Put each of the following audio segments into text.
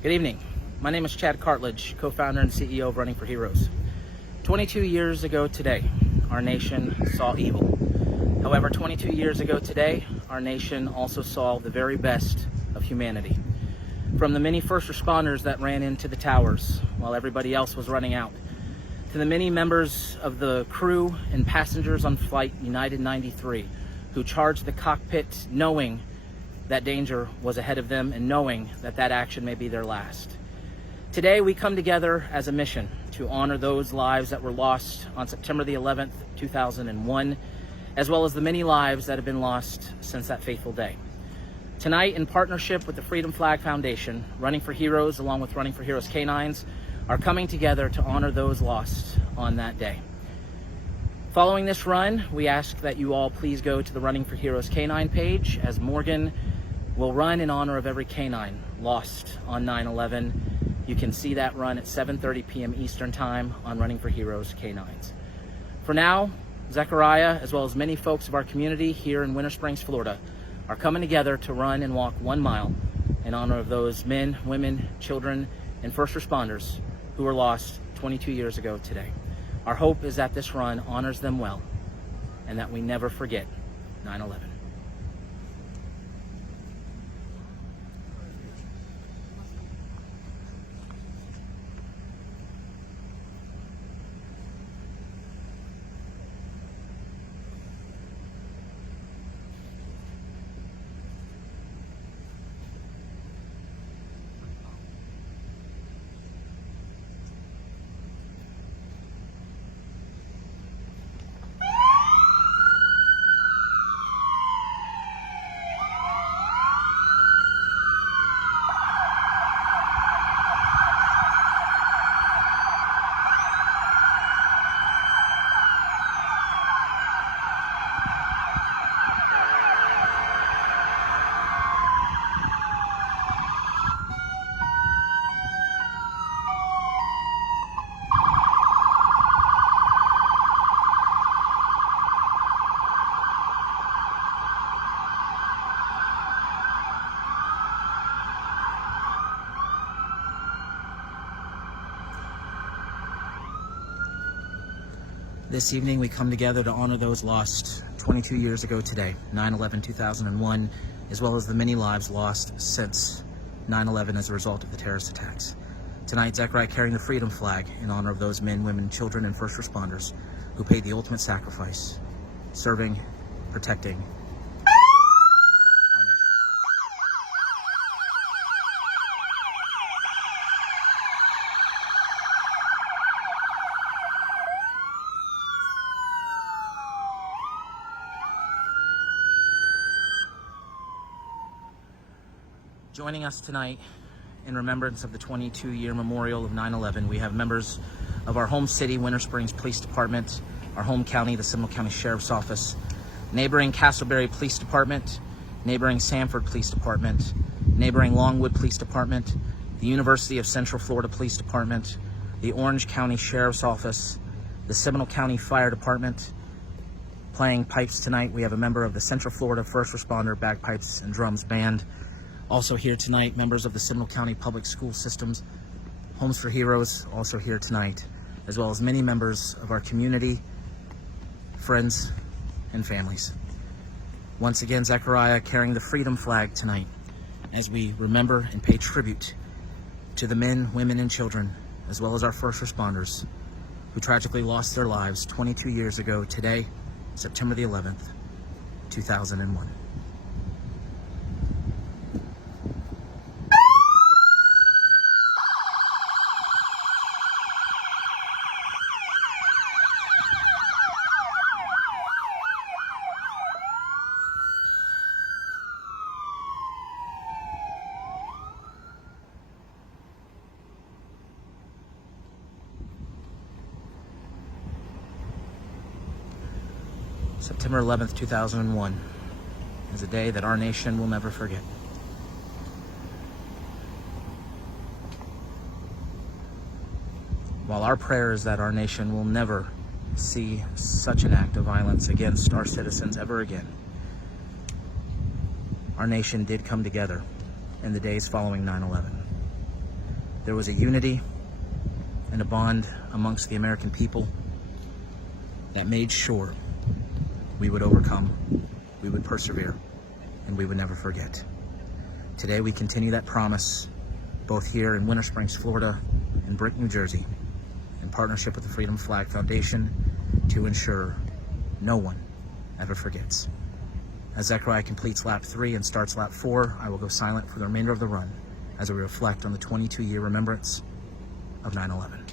Good evening. My name is Chad Cartledge, co-founder and CEO of Running for Heroes. 22 years ago today, our nation saw evil. However, 22 years ago today, our nation also saw the very best of humanity. From the many first responders that ran into the towers while everybody else was running out, to the many members of the crew and passengers on Flight United 93 who charged the cockpit knowing that danger was ahead of them and knowing that that action may be their last. Today we come together as a mission to honor those lives that were lost on September the 11th, 2001, as well as the many lives that have been lost since that fateful day. Tonight, in partnership with the Freedom Flag Foundation, Running for Heroes, along with Running for Heroes Canines, are coming together to honor those lost on that day. Following this run, we ask that you all please go to the Running for Heroes Canine page, as Morgan will run in honor of every canine lost on 9/11. You can see that run at 7:30 p.m. Eastern Time on Running for Heroes Canines. For now, Zechariah, as well as many folks of our community here in Winter Springs, Florida, are coming together to run and walk 1 mile in honor of those men, women, children, and first responders who were lost 22 years ago today. Our hope is that this run honors them well and that we never forget 9/11. This evening we come together to honor those lost 22 years ago today, 9/11/2001, as well as the many lives lost since 9/11 as a result of the terrorist attacks. Tonight, Zechariah carrying the Freedom Flag in honor of those men, women, children, and first responders who paid the ultimate sacrifice, serving, protecting our nation. Joining us tonight in remembrance of the 22-year memorial of 9/11, we have members of our home city, Winter Springs Police Department, our home county, the Seminole County Sheriff's Office, neighboring Castleberry Police Department, neighboring Sanford Police Department, neighboring Longwood Police Department, the University of Central Florida Police Department, the Orange County Sheriff's Office, the Seminole County Fire Department. Playing pipes tonight, we have a member of the Central Florida First Responder Bagpipes and Drums Band. Also here tonight, members of the Seminole County Public School Systems, Homes for Heroes, also here tonight, as well as many members of our community, friends, and families. Once again, Zechariah carrying the Freedom Flag tonight as we remember and pay tribute to the men, women, and children, as well as our first responders who tragically lost their lives 22 years ago today, September the 11th, 2001. September 11th, 2001 is a day that our nation will never forget. While our prayer is that our nation will never see such an act of violence against our citizens ever again, our nation did come together in the days following 9/11. there was a unity and a bond amongst the American people that made sure we would overcome, we would persevere, and we would never forget. Today we continue that promise, both here in Winter Springs, Florida, and Brick, New Jersey, in partnership with the Freedom Flag Foundation, to ensure no one ever forgets. As Zechariah completes lap 3 and starts lap 4, I will go silent for the remainder of the run as we reflect on the 22-year remembrance of 9/11.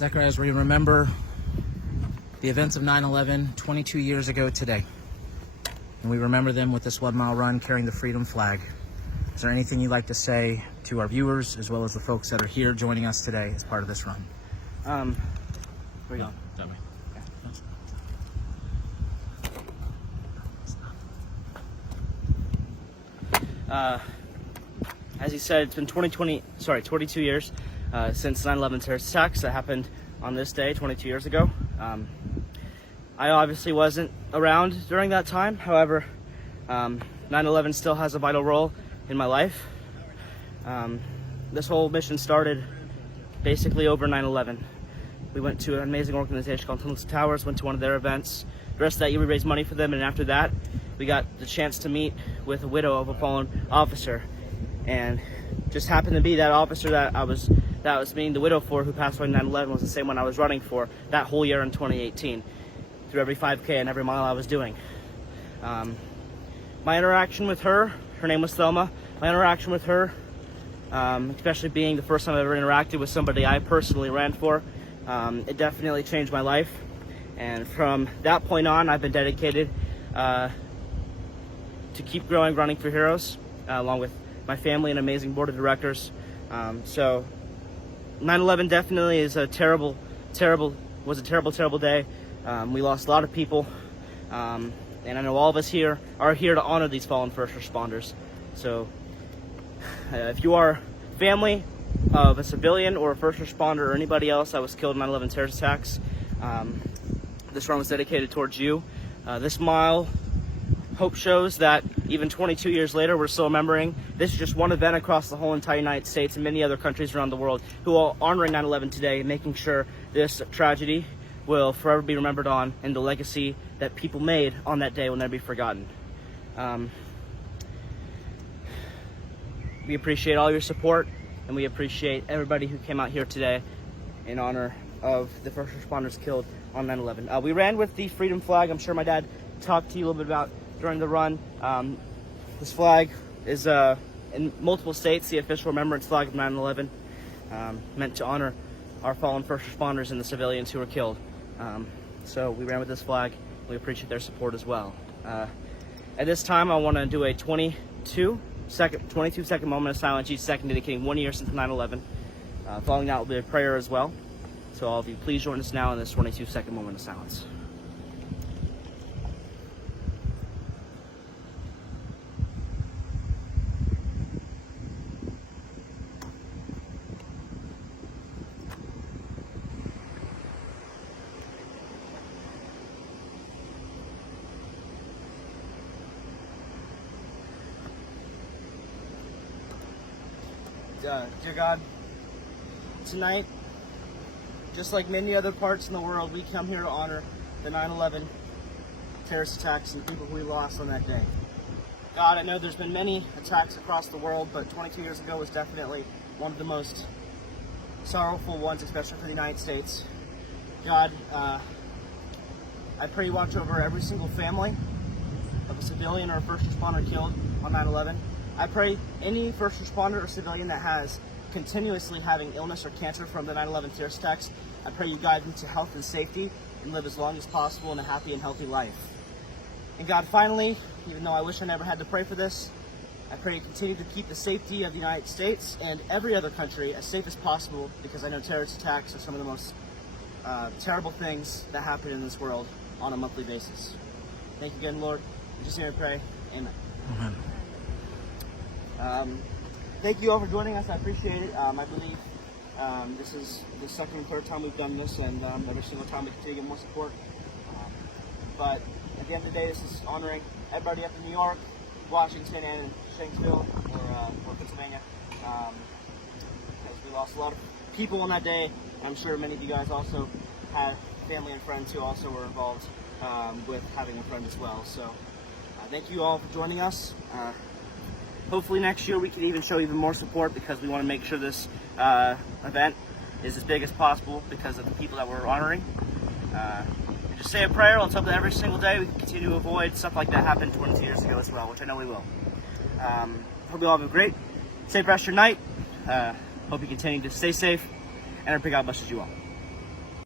Zechariah, as we remember the events of 9/11 22 years ago today, and we remember them with this 1 mile run carrying the freedom flag, is there anything you'd like to say to our viewers as well as the folks that are here joining us today as part of this run? Where are you going? That way. As he said, it's been 22 years since 9/11 terrorist attacks that happened on this day 22 years ago. I obviously wasn't around during that time. However, 9/11 still has a vital role in my life. This whole mission started basically over 9/11. We went to an amazing organization called Tunnels to Towers, went to one of their events. The rest of that year we raised money for them, and after that we got the chance to meet with a widow of a fallen officer, and just happened to be that officer that I was being the widow for, who passed away in 9/11, was the same one I was running for that whole year in 2018 through every 5K and every mile I was doing. My interaction with her name was Thelma. My interaction with her, especially being the first time I ever interacted with somebody I personally ran for, it definitely changed my life. And from that point on, I've been dedicated to keep growing Running for Heroes, along with my family and amazing board of directors. So 9/11 definitely is a terrible day. We lost a lot of people, and I know all of us here are here to honor these fallen first responders. So if you are family of a civilian or a first responder or anybody else that was killed in 9/11 terrorist attacks, this run was dedicated towards you. This mile hope shows that even 22 years later, we're still remembering. This is just one event across the whole entire United States and many other countries around the world who are honoring 9/11 today, making sure this tragedy will forever be remembered on, and the legacy that people made on that day will never be forgotten. We appreciate all your support, and we appreciate everybody who came out here today in honor of the first responders killed on 9/11. We ran with the freedom flag. I'm sure my dad talked to you a little bit about during the run. This flag is in multiple states the official remembrance flag of 9/11, meant to honor our fallen first responders and the civilians who were killed. So we ran with this flag. We appreciate their support as well. At this time, I want to do a 22-second moment of silence each second, dedicating 1 year since 9/11. Following that will be a prayer as well. So all of you, please join us now in this 22-second moment of silence. Dear God, tonight, just like many other parts in the world, we come here to honor the 9/11 terrorist attacks and the people who we lost on that day. God, I know there's been many attacks across the world, but 22 years ago was definitely one of the most sorrowful ones, especially for the United States. God, I pray you watch over every single family of a civilian or a first responder killed on 9/11. I pray any first responder or civilian that has continuously having illness or cancer from the 9/11 terrorist attacks, I pray you guide them to health and safety and live as long as possible in a happy and healthy life. And God, finally, even though I wish I never had to pray for this, I pray you continue to keep the safety of the United States and every other country as safe as possible, because I know terrorist attacks are some of the most terrible things that happen in this world on a monthly basis. Thank you again, Lord. In Jesus' name I pray. Amen. Amen. Thank you all for joining us. I appreciate it. I believe this is the second and third time we've done this, and every single time we continue to get more support. But at the end of the day, this is honoring everybody up in New York, Washington, and Shanksville, or Pennsylvania. As we lost a lot of people on that day. I'm sure many of you guys also had family and friends who also were involved with having a friend as well. So thank you all for joining us. Hopefully next year we can even show even more support, because we want to make sure this event is as big as possible because of the people that we're honoring. Just say a prayer. Let's hope that every single day we can continue to avoid stuff like that happened 22 years ago as well, which I know we will. Hope you all have a great, safe rest of your night. Hope you continue to stay safe, and I pray God blesses you all.